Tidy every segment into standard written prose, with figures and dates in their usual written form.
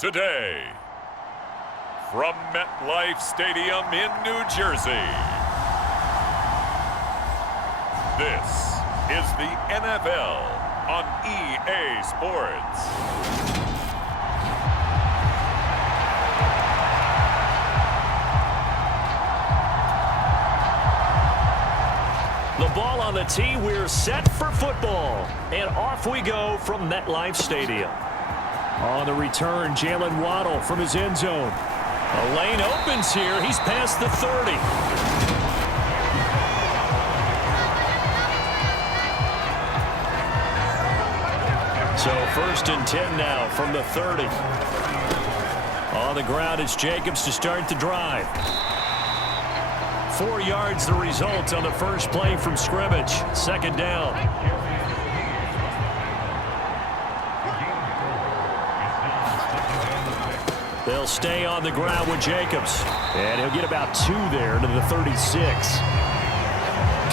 today. From MetLife Stadium in New Jersey, this is the NFL on EA Sports. The ball on the tee, we're set for football. And off we go from MetLife Stadium. On the return, Jalen Waddle from his end zone. A lane opens here. He's past the 30. So 1st and 10 now from the 30. On the ground, it's Jacobs to start the drive. 4 yards the result on the first play from scrimmage. 2nd down. They'll stay on the ground with Jacobs. And he'll get about 2 there to the 36.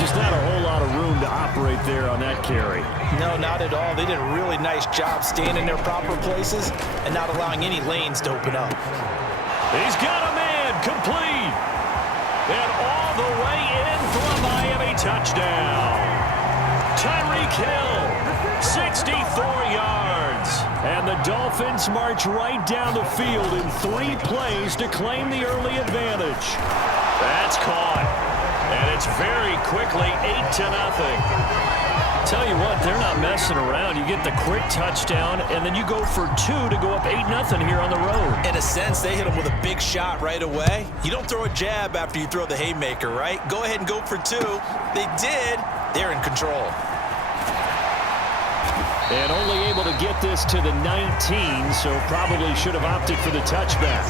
Just not a whole lot of room to operate there on that carry. No, not at all. They did a really nice job staying in their proper places and not allowing any lanes to open up. He's got a man complete. And all the way in for a Miami touchdown. Tyreek Hill, 64 yards. And the Dolphins march right down the field in 3 plays to claim the early advantage. That's caught. And it's very quickly 8-0. Tell you what, they're not messing around. You get the quick touchdown, and then you go for 2 to go up 8-0 here on the road. In a sense, they hit him with a big shot right away. You don't throw a jab after you throw the haymaker, right? Go ahead and go for 2. They did. They're in control. And only able to get this to the 19, so probably should have opted for the touchback.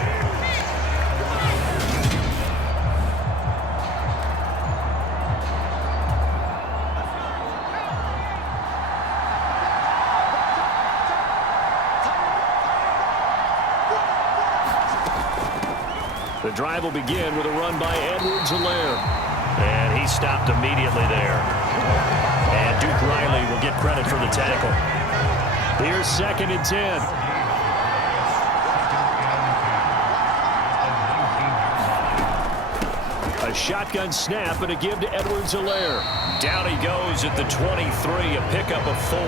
The drive will begin with a run by Edwards-Helaire. And he stopped immediately there. And Duke Riley will get credit for the tackle. Here's 2nd and 10. A shotgun snap and a give to Edwards-Helaire. Down he goes at the 23, a pickup of 4.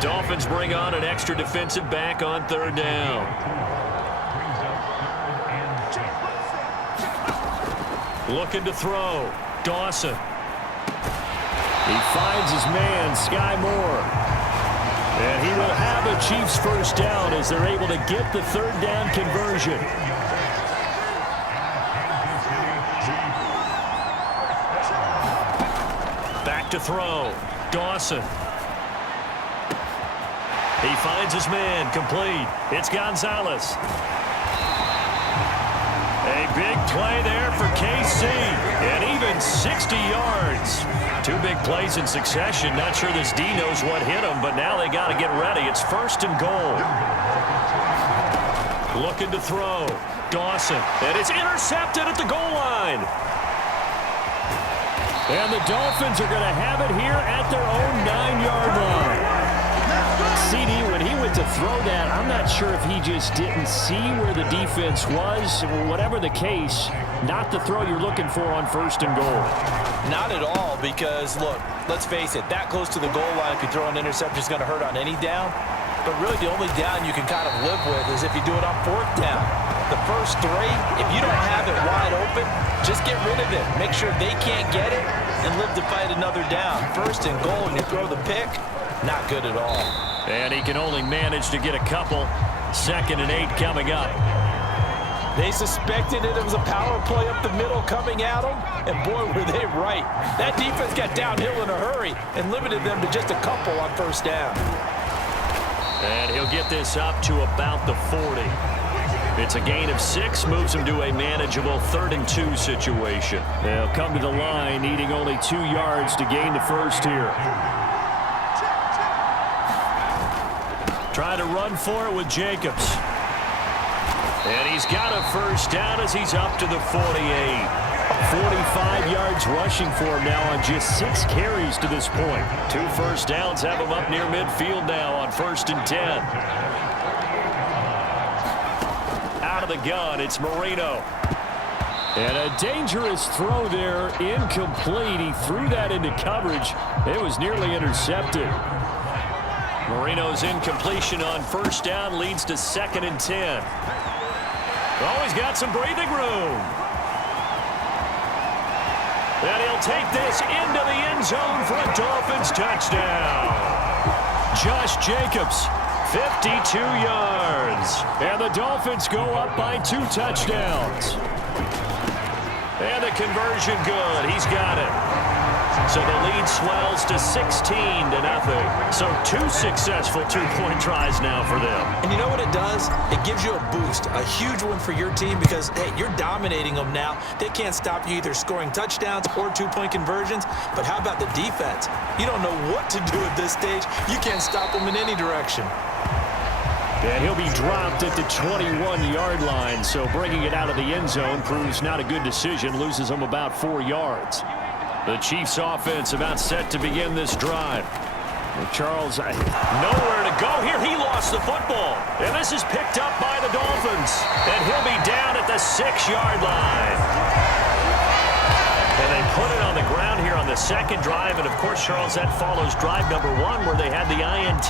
Dolphins bring on an extra defensive back on 3rd down. Looking to throw. Dawson. He finds his man, Sky Moore. And he will have a Chiefs first down as they're able to get the 3rd down conversion. Back to throw. Dawson. He finds his man, complete. It's Gonzalez. A big play there for KC, and even 60 yards. 2 big plays in succession. Not sure this D knows what hit him, but now they got to get ready. It's 1st and goal. Looking to throw. Dawson, and it's intercepted at the goal line. And the Dolphins are going to have it here at their own 9-yard line. CD, when he went to throw that, I'm not sure if he just didn't see where the defense was. Whatever the case, not the throw you're looking for on 1st and goal. Not at all, because, look, let's face it, that close to the goal line, if you throw an interception, is going to hurt on any down. But really, the only down you can kind of live with is if you do it on 4th down. The first 3, if you don't have it wide open, just get rid of it. Make sure they can't get it and live to fight another down. 1st and goal, and you throw the pick, not good at all. And he can only manage to get a couple. 2nd and 8 coming up. They suspected it was a power play up the middle coming at them, and boy, were they right. That defense got downhill in a hurry and limited them to just a couple on 1st down. And he'll get this up to about the 40. It's a gain of 6, moves him to a manageable 3rd and 2 situation. They'll come to the line, needing only 2 yards to gain the first here. Try to run for it with Jacobs. And he's got a first down as he's up to the 48. 45 yards rushing for him now on just 6 carries to this point. 2 first downs have him up near midfield now on 1st and 10. the gun. It's Marino. And a dangerous throw there, incomplete. He threw that into coverage. It was nearly intercepted. Marino's incompletion on first down leads to 2nd and 10. Oh, he's got some breathing room. And he'll take this into the end zone for a Dolphins touchdown. Josh Jacobs, 52 yards. And the Dolphins go up by 2 touchdowns. And the conversion good. He's got it. So the lead swells to 16-0. So 2 successful two-point tries now for them. And you know what it does? It gives you a boost, a huge one for your team because, hey, you're dominating them now. They can't stop you either scoring touchdowns or two-point conversions. But how about the defense? You don't know what to do at this stage. You can't stop them in any direction. And he'll be dropped at the 21-yard line, so bringing it out of the end zone proves not a good decision, loses him about 4 yards. The Chiefs' offense about set to begin this drive. Well, Charles, nowhere to go here. He lost the football, and this is picked up by the Dolphins, and he'll be down at the 6-yard line. And they put it on the ground here on the second drive, and of course, Charles, that follows drive number 1 where they had the INT.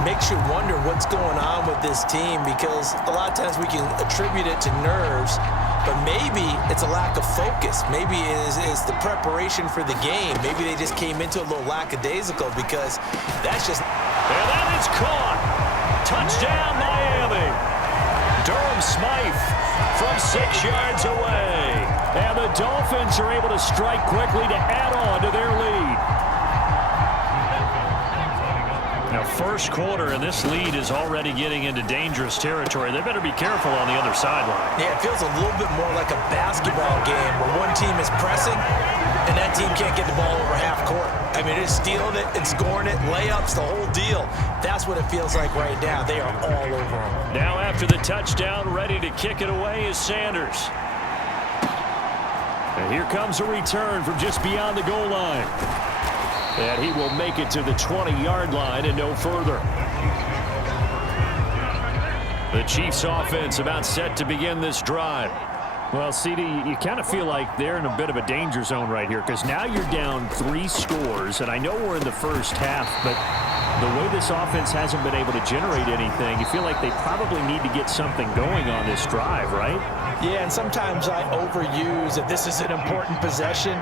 Makes you wonder what's going on with this team because a lot of times we can attribute it to nerves, but maybe it's a lack of focus. Maybe it is the preparation for the game. Maybe they just came into a little lackadaisical because that's just... And that is caught. Touchdown, Miami. Durham Smythe from 6 yards away. And the Dolphins are able to strike quickly to add on to their lead. Now, first quarter, and this lead is already getting into dangerous territory. They better be careful on the other sideline. Yeah, it feels a little bit more like a basketball game where one team is pressing and that team can't get the ball over half court. I mean, they're stealing it and scoring it, layups, the whole deal. That's what it feels like right now. They are all over them. Now, after the touchdown, ready to kick it away is Sanders. And here comes a return from just beyond the goal line. And he will make it to the 20-yard line and no further. The Chiefs' offense about set to begin this drive. Well, CD, you kind of feel like they're in a bit of a danger zone right here because now you're down 3 scores, and I know we're in the first half, but the way this offense hasn't been able to generate anything, you feel like they probably need to get something going on this drive, right? Yeah, and sometimes I overuse that this is an important possession.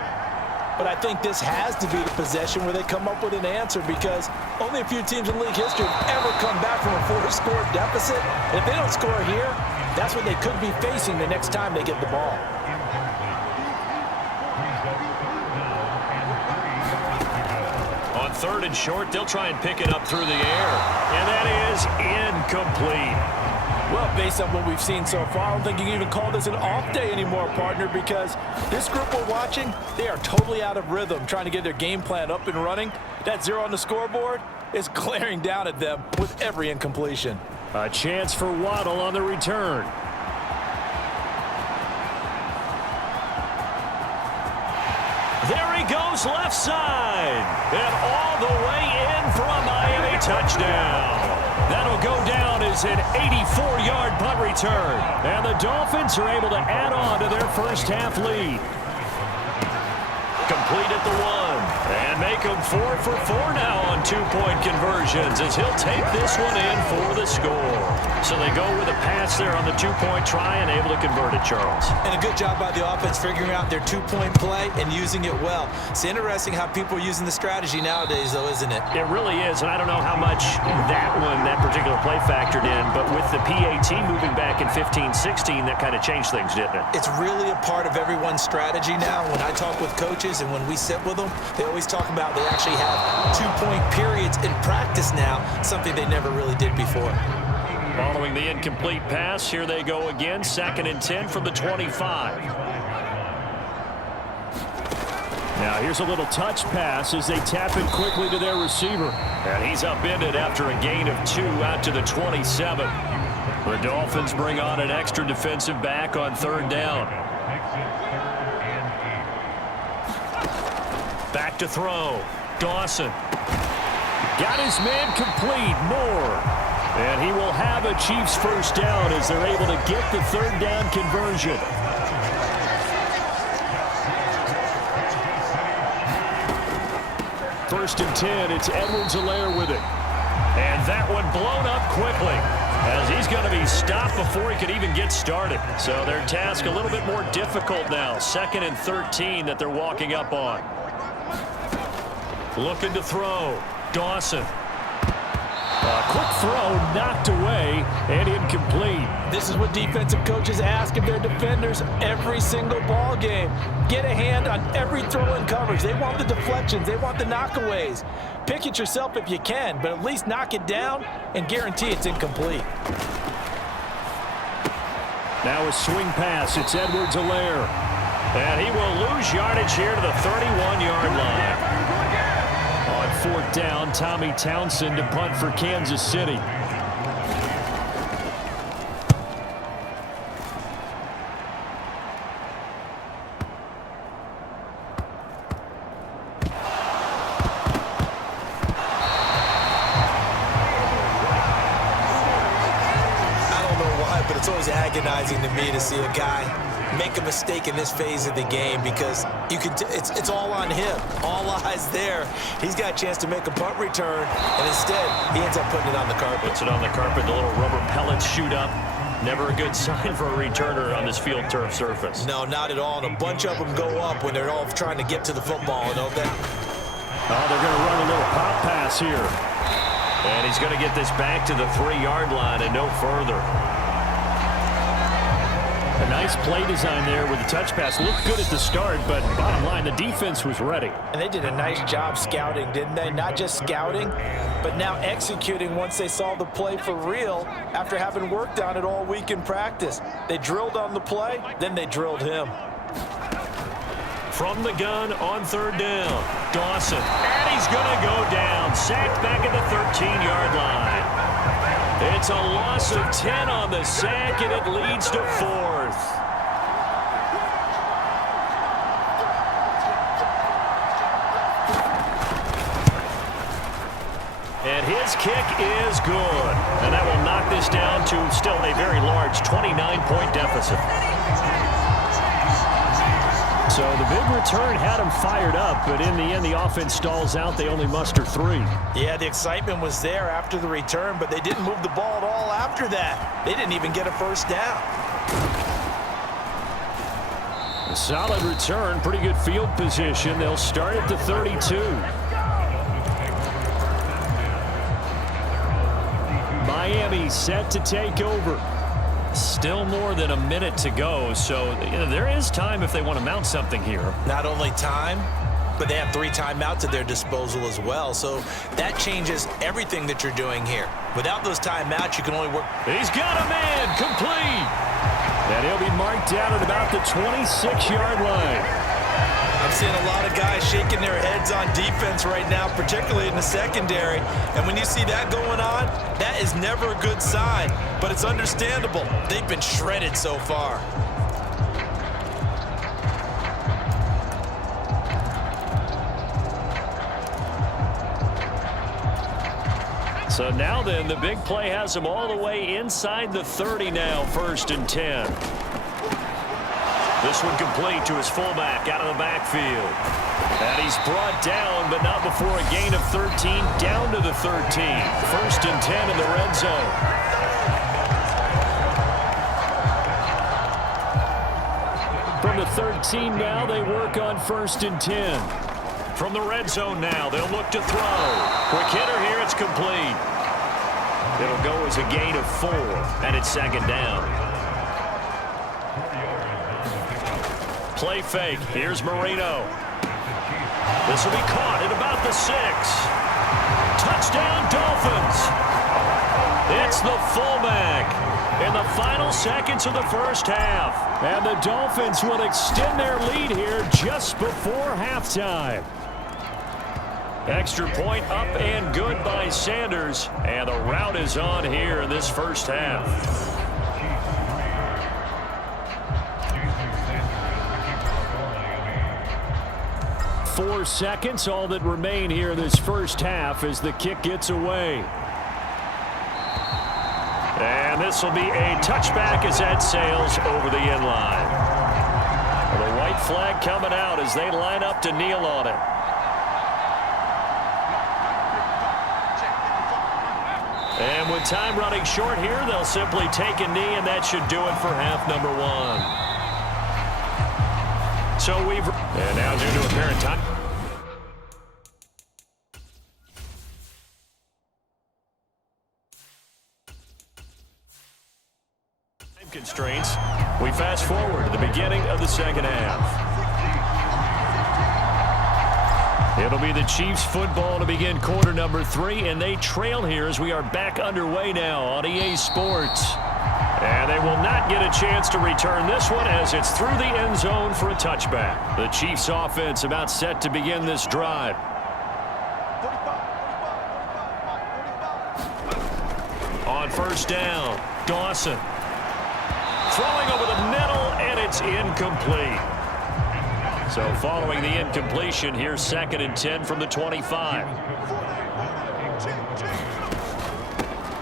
But I think this has to be the possession where they come up with an answer because only a few teams in league history have ever come back from a 4-score deficit. And if they don't score here, that's what they could be facing the next time they get the ball. On 3rd and short, they'll try and pick it up through the air. And that is incomplete. Well, based on what we've seen so far, I don't think you can even call this an off day anymore, partner, because this group we're watching, they are totally out of rhythm, trying to get their game plan up and running. That 0 on the scoreboard is glaring down at them with every incompletion. A chance for Waddle on the return. There he goes left side. And all the way in for a Miami touchdown. That'll go down as an 84-yard punt return. And the Dolphins are able to add on to their first half lead. Complete at the 1. And make them 4 for 4 now on 2-point conversions as he'll take this one in for the score. So they go with a pass there on the 2-point try and able to convert it, Charles. And a good job by the offense figuring out their 2-point play and using it well. It's interesting how people are using the strategy nowadays, though, isn't it? It really is, and I don't know how much that particular play factored in, but with the PAT moving back in 15-16, that kind of changed things, didn't it? It's really a part of everyone's strategy now. When I talk with coaches and when we sit with them, they always talk about they actually have 2-point periods in practice now, something they never really did before. Following the incomplete pass, here they go again, 2nd and 10 from the 25. Now here's a little touch pass as they tap it quickly to their receiver. And he's upended after a gain of 2 out to the 27. The Dolphins bring on an extra defensive back on 3rd down. Back to throw. Dawson. Got his man complete. Moore. And he will have a Chiefs first down as they're able to get the third down conversion. First and 10, it's Edwards-Helaire with it. And that one blown up quickly as he's going to be stopped before he could even get started. So their task a little bit more difficult now. 2nd and 13 that they're walking up on. Looking to throw. Dawson. A quick throw knocked away and incomplete. This is what defensive coaches ask of their defenders every single ball game. Get a hand on every throw in coverage. They want the deflections. They want the knockaways. Pick it yourself if you can, but at least knock it down and guarantee it's incomplete. Now a swing pass. It's Edwards-Helaire. And he will lose yardage here to the 31-yard line. On 4th down, Tommy Townsend to punt for Kansas City. But it's always agonizing to me to see a guy make a mistake in this phase of the game because it's all on him. All eyes there. He's got a chance to make a punt return, and instead he ends up putting it on the carpet. Puts it on the carpet. The little rubber pellets shoot up. Never a good sign for a returner on this field turf surface. No, not at all. And a bunch of them go up when they're all trying to get to the football, don't they? Oh, they're going to run a little pop pass here. And he's going to get this back to the 3-yard line and no further. A nice play design there with the touch pass. Looked good at the start, but bottom line, the defense was ready. And they did a nice job scouting, didn't they? Not just scouting, but now executing once they saw the play for real after having worked on it all week in practice. They drilled on the play, then they drilled him. From the gun on 3rd down, Dawson. And he's going to go down. Sacked back at the 13-yard line. It's a loss of 10 on the sack, and it leads to 4th. And his kick is good. And that will knock this down to still a very large 29-point deficit. So the big return had him fired up, but in the end, the offense stalls out. They only muster 3. Yeah, the excitement was there after the return, but they didn't move the ball at all after that. They didn't even get a first down. A solid return, pretty good field position. They'll start at the 32. Miami set to take over. Still more than a minute to go, so there is time if they want to mount something here. Not only time, but they have 3 timeouts at their disposal as well, so that changes everything that you're doing here. Without those timeouts, you can only work. He's got a man, complete. And he'll be marked down at about the 26-yard line. I'm seeing a lot of guys shaking their heads on defense right now, particularly in the secondary. And when you see that going on, that is never a good sign. But it's understandable. They've been shredded so far. So now then, the big play has them all the way inside the 30 now, 1st and 10. This one complete to his fullback out of the backfield. And he's brought down, but not before a gain of 13, down to the 13. 1st and 10 in the red zone. From the 13 now, they work on 1st and 10. From the red zone now, they'll look to throw. Quick hitter here, it's complete. It'll go as a gain of 4, and it's 2nd down. Play fake. Here's Marino. This will be caught at about the 6. Touchdown, Dolphins. It's the fullback in the final seconds of the first half. And the Dolphins will extend their lead here just before halftime. Extra point up and good by Sanders. And the rout is on here in this first half. 4 seconds, all that remain here in this first half as the kick gets away. And this will be a touchback as that sails over the end line. The white flag coming out as they line up to kneel on it. And with time running short here, they'll simply take a knee, and that should do it for half number one. So and now due to apparent time constraints, we fast forward to the beginning of the second half. It'll be the Chiefs football to begin quarter number 3, and they trail here as we are back underway now on EA Sports. And they will not get a chance to return this one as it's through the end zone for a touchback. The Chiefs offense about set to begin this drive. On first down, Dawson. Throwing over the middle, and it's incomplete. So following the incompletion, here's 2nd and 10 from the 25.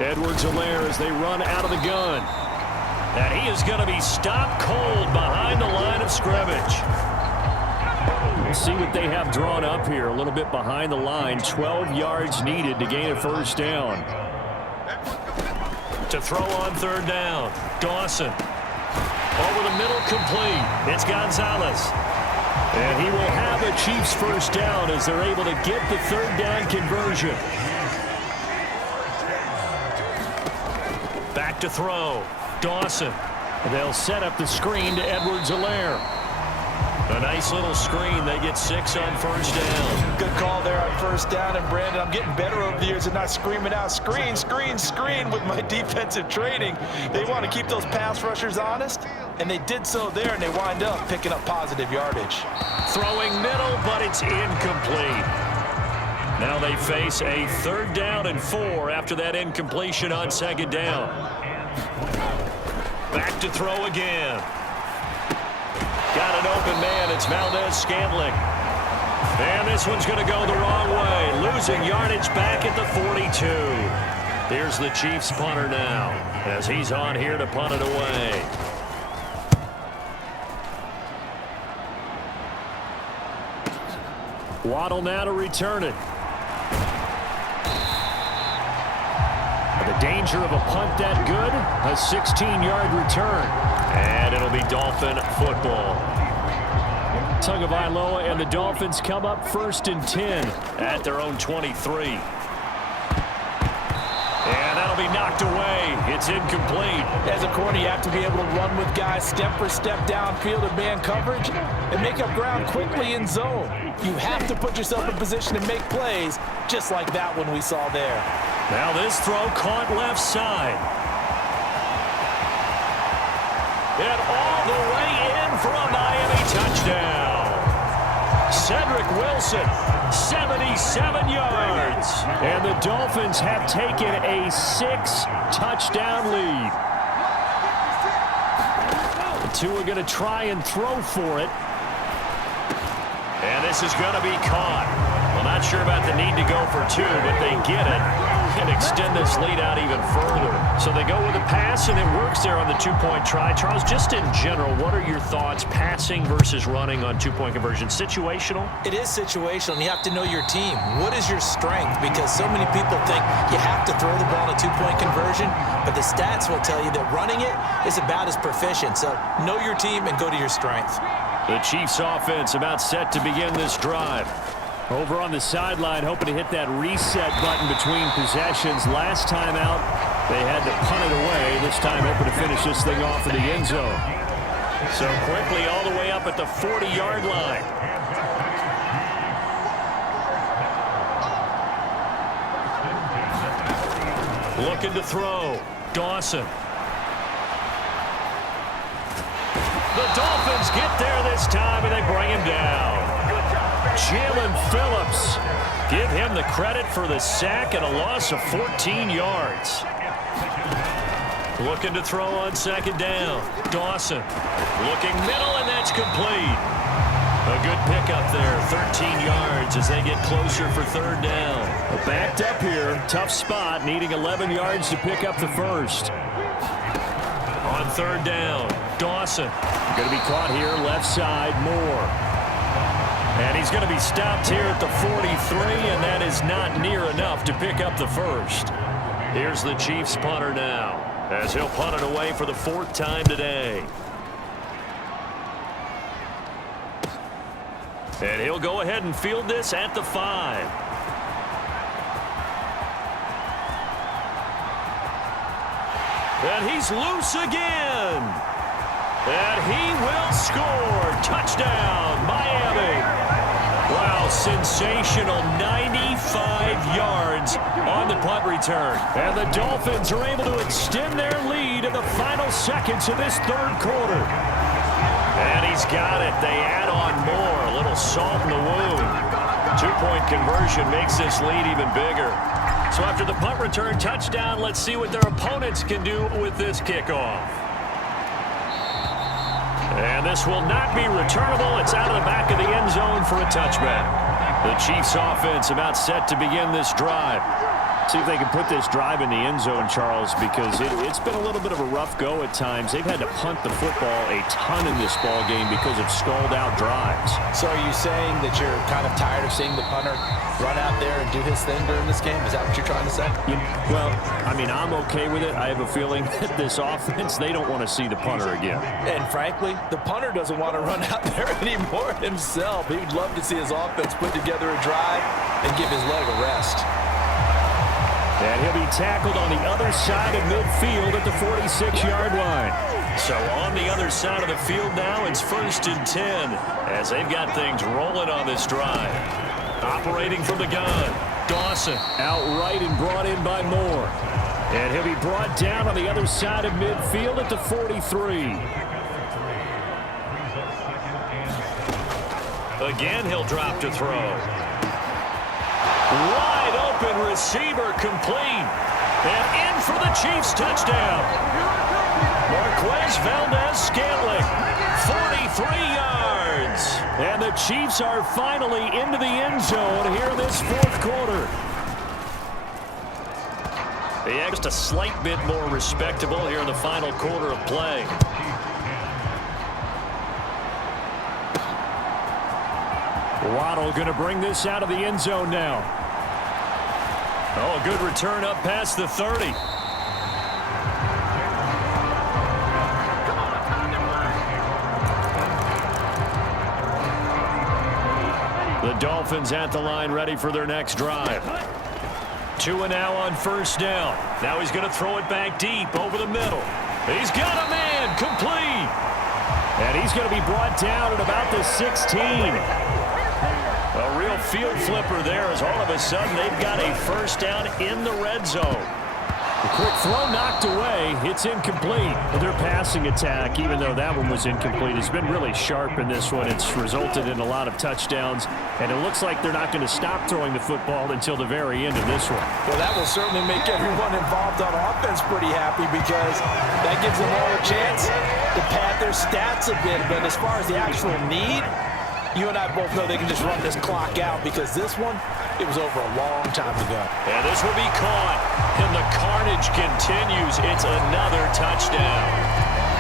Edwards-Helaire as they run out of the gun. And he is going to be stopped cold behind the line of scrimmage. We'll see what they have drawn up here. A little bit behind the line. 12 yards needed to gain a first down. To throw on third down. Dawson. Over the middle, complete. It's Gonzalez. And he will have a Chiefs first down as they're able to get the third down conversion. Back to throw. Dawson. They'll set up the screen to Edwards-Helaire. A nice little screen. They get 6 on first down. Good call there on first down. And, Brandon, I'm getting better over the years and not screaming out, screen, screen, screen with my defensive training. They want to keep those pass rushers honest, and they did so there, and they wind up picking up positive yardage. Throwing middle, but it's incomplete. Now they face a 3rd down and 4 after that incompletion on 2nd down. Back to throw again. Got an open man. It's Valdez-Scantling. And this one's going to go the wrong way. Losing yardage back at the 42. Here's the Chiefs punter now as he's on here to punt it away. Waddle now to return it. The danger of a punt that good, a 16-yard return. And it'll be Dolphin football. Tagovailoa and the Dolphins come up 1st and 10 at their own 23. And that'll be knocked away. It's incomplete. As a corner, you have to be able to run with guys step for step downfield in man coverage and make up ground quickly in zone. You have to put yourself in position to make plays just like that one we saw there. Now this throw caught left side. And all the way in for a Miami touchdown. Cedric Wilson, 77 yards. And the Dolphins have taken a 6-touchdown lead. The two are going to try and throw for it. And this is going to be caught. Well, not sure about the need to go for 2, but they get it and extend this lead out even further. So they go with a pass, and it works there on the 2-point try. Charles, just in general, what are your thoughts passing versus running on 2-point conversion? Situational? It is situational, and you have to know your team. What is your strength? Because so many people think you have to throw the ball in a 2-point conversion, but the stats will tell you that running it is about as proficient. So know your team and go to your strength. The Chiefs offense about set to begin this drive. Over on the sideline, hoping to hit that reset button between possessions. Last time out, they had to punt it away. This time, hoping to finish this thing off in the end zone. So quickly, all the way up at the 40-yard line. Looking to throw. Dawson. The Dolphins get there this time, and they bring him down. Jalen Phillips, give him the credit for the sack and a loss of 14 yards. Looking to throw on 2nd down. Dawson looking middle, and that's complete. A good pickup there, 13 yards as they get closer for 3rd down. Backed up here, tough spot, needing 11 yards to pick up the first. third down. Dawson going to be caught here left side. Moore. And he's going to be stopped here at the 43, and that is not near enough to pick up the first. Here's the Chiefs punter now, as he'll punt it away for the 4th time today. And he'll go ahead and field this at the 5. And he's loose again. And he will score. Touchdown, Miami. Wow, sensational 95 yards on the punt return. And the Dolphins are able to extend their lead in the final seconds of this 3rd quarter. And he's got it. They add on more. A little salt in the wound. 2-point conversion makes this lead even bigger. So after the punt return touchdown, let's see what their opponents can do with this kickoff. And this will not be returnable. It's out of the back of the end zone for a touchback. The Chiefs offense about set to begin this drive. See if they can put this drive in the end zone, Charles, because it's been a little bit of a rough go at times. They've had to punt the football a ton in this ball game because of stalled-out drives. So are you saying that you're kind of tired of seeing the punter run out there and do his thing during this game? Is that what you're trying to say? Well, I mean, I'm okay with it. I have a feeling that this offense, they don't want to see the punter again. And frankly, the punter doesn't want to run out there anymore himself. He'd love to see his offense put together a drive and give his leg a rest. And he'll be tackled on the other side of midfield at the 46-yard line. So on the other side of the field now, it's 1st and 10 as they've got things rolling on this drive. Operating from the gun, Dawson outright and brought in by Moore. And he'll be brought down on the other side of midfield at the 43. Again, he'll drop to throw. Wide open receiver complete. And in for the Chiefs touchdown. Marquez Valdez-Scantling, 43 yards. And the Chiefs are finally into the end zone here in this 4th quarter. Just a slight bit more respectable here in the final quarter of play. Waddle going to bring this out of the end zone now. Oh, a good return up past the 30. The Dolphins at the line ready for their next drive. 2 and now on 1st down. Now he's going to throw it back deep over the middle. He's got a man complete. And he's going to be brought down at about the 16. A real field flipper there as all of a sudden they've got a 1st down in the red zone. A quick throw knocked away. It's incomplete. Their passing attack, even though that one was incomplete, has been really sharp in this one. It's resulted in a lot of touchdowns, and it looks like they're not going to stop throwing the football until the very end of this one. Well, that will certainly make everyone involved on offense pretty happy because that gives them all a chance to pad their stats a bit. But as far as the actual need, you and I both know they can just run this clock out because this one, it was over a long time ago. And this will be caught, and the carnage continues. It's another touchdown.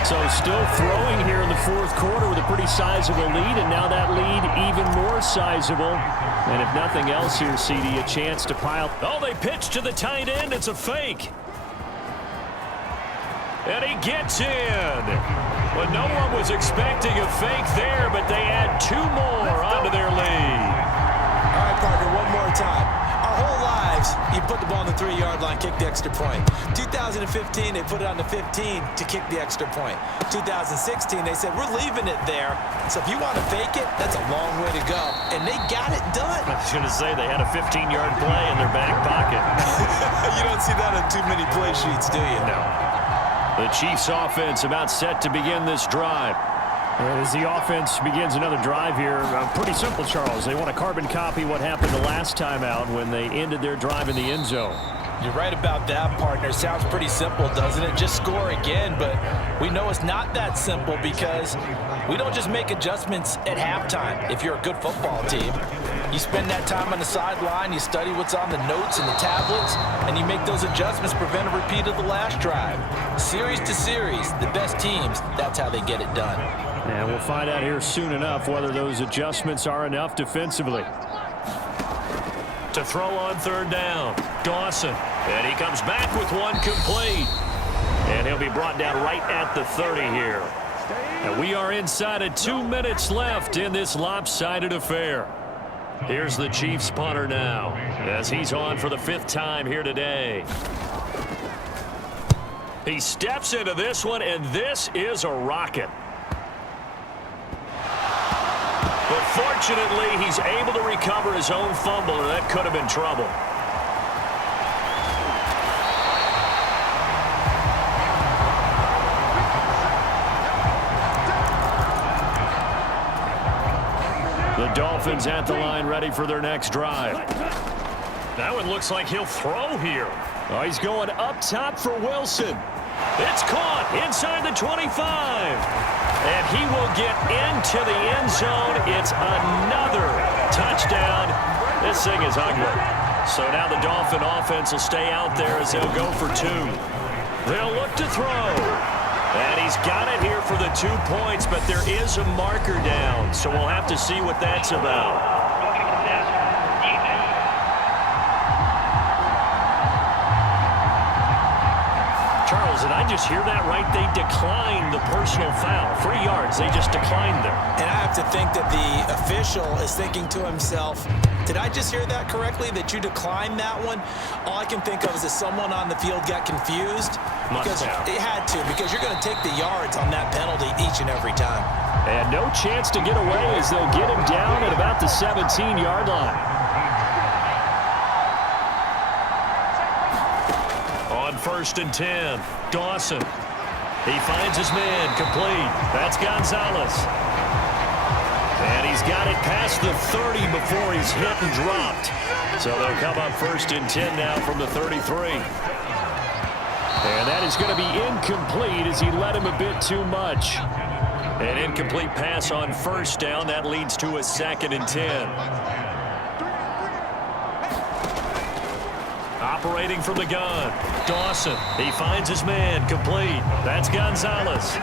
So still throwing here in the 4th quarter with a pretty sizable lead, and now that lead even more sizable. And if nothing else here, CD, a chance to pile. Oh, they pitch to the tight end. It's a fake. And he gets in. Well, no one was expecting a fake there, but they add 2 more onto their lead. All right, partner, one more time. Our whole lives, you put the ball on the 3-yard line, kick the extra point. 2015, they put it on the 15 to kick the extra point. 2016, they said, we're leaving it there. So if you want to fake it, that's a long way to go. And they got it done. I was going to say they had a 15-yard play in their back pocket. You don't see that on too many play sheets, do you? No. The Chiefs offense about set to begin this drive. As the offense begins another drive here, pretty simple, Charles. They want to carbon copy what happened the last time out when they ended their drive in the end zone. You're right about that, partner. Sounds pretty simple, doesn't it? Just score again, but we know it's not that simple because we don't just make adjustments at halftime if you're a good football team. You spend that time on the sideline, you study what's on the notes and the tablets, and you make those adjustments, prevent a repeat of the last drive. Series to series, the best teams, that's how they get it done. And we'll find out here soon enough whether those adjustments are enough defensively. To throw on third down, Dawson. And he comes back with one complete. And he'll be brought down right at the 30 here. And we are inside of 2 minutes left in this lopsided affair. Here's the Chiefs punter now as he's on for the 5th time here today. He steps into this one, and this is a rocket. But fortunately, he's able to recover his own fumble, and that could have been trouble. The Dolphins at the line ready for their next drive. That one looks like he'll throw here. Oh, he's going up top for Wilson. It's caught inside the 25. And he will get into the end zone. It's another touchdown. This thing is ugly. So now the Dolphin offense will stay out there as they'll go for 2. They'll look to throw. And he's got it here for the 2 points, but there is a marker down, so we'll have to see what that's about. Charles, did I just hear that right? They declined the personal foul. 3 yards, they just declined them. And I have to think that the official is thinking to himself, did I just hear that correctly, that you declined that one? All I can think of is that someone on the field got confused. Because it had to, because you're going to take the yards on that penalty each and every time. And no chance to get away as they'll get him down at about the 17-yard line. On 1st and 10, Dawson. He finds his man, complete. That's Gonzalez. And he's got it past the 30 before he's hit and dropped. So they'll come up 1st and 10 now from the 33. And that is going to be incomplete as he led him a bit too much. An incomplete pass on 1st down. That leads to a 2nd and 10. Operating from the gun, Dawson. He finds his man, complete. That's Gonzalez.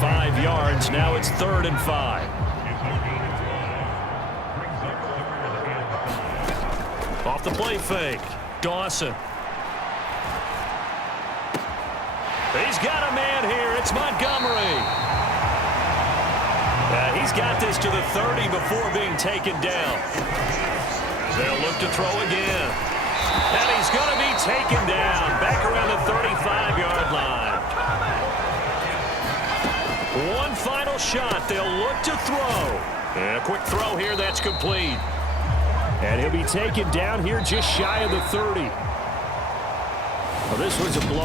5 yards. Now it's 3rd and 5. Off the play fake, Dawson. He's got a man here. It's Montgomery. He's got this to the 30 before being taken down. They'll look to throw again. And he's going to be taken down back around the 35-yard line. One final shot. They'll look to throw. And a quick throw here. That's complete. And he'll be taken down here just shy of the 30. Well, this was a blow.